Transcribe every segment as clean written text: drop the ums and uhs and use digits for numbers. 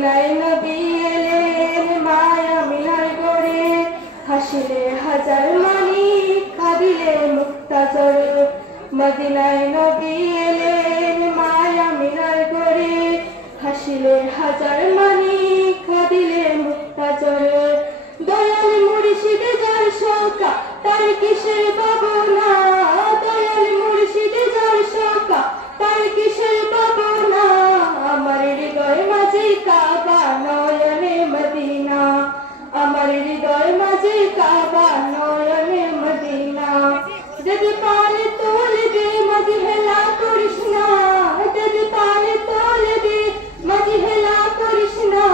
মদিনায় নবী এলেন মায়া মিনার গড়ে, হাসিলে হাজার মানিক কাঁদিলে মুক্তা জড়ে। মদিনায় নবী এলেন মায়া মিনার গড়ে, হাসিলে হাজার মানিক কাঁদিলে মুক্তা জড়ে। দয়াল মুর্শিদ যার শোকা তার কিসের ভাবনা, দয়াল মুর্শিদ যার শোকা তার কিসের ভাবনা। আমার হৃদয় মাঝে কাবা নয়নে মদিনা, আমার হৃদয় মাঝে কাবা নয়নে মদিনা। যদি পালে তোলে দে মাঝে হেলা করিস না, যদি পালে তোলে দে মাঝে হেলা করিস না।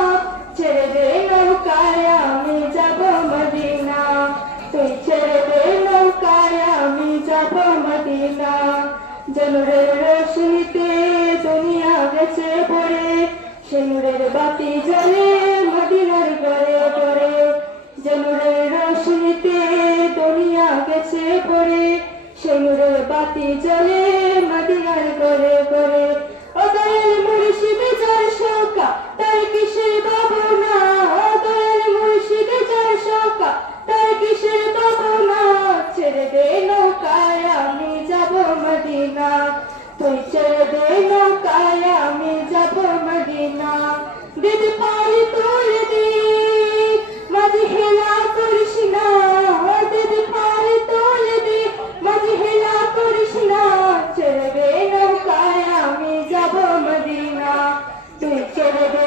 ছেড়ে দে নৌকায় আমি যাব মদিনা, তুই ছেড়ে দে নৌকায় আমি যাব মদিনা। যে নূরের রোশনীতে দুনিয়া গেছে ভরে, সে নূরের বাতি জ্বলে মদিনার ঘরে ঘরে। যে নূরের রোশনীতে দুনিয়া গেছে ভরে, সে নূরের বাতি জ্বলে মদিনার ঘরে ঘরে। ও দয়াল মুর্শিদ যার শোকা তার কিসের ভাবনা, দয়াল মুর্শিদ যার শোকা তার কিসের ভাবনা। ছেড়ে দে নৌকায় আমি যাব মদিনা, তুই ছেড়ে দে নৌকায় আমি যাব মদিনা। দিদি পালি তোলে দে মাঝে হেলা করিস না, দিদি পালি তোলে দে মাঝে হেলা করিস না। ছেড়ে দে নৌকায় আমি যাব মদিনা, তুই ছেড়ে দে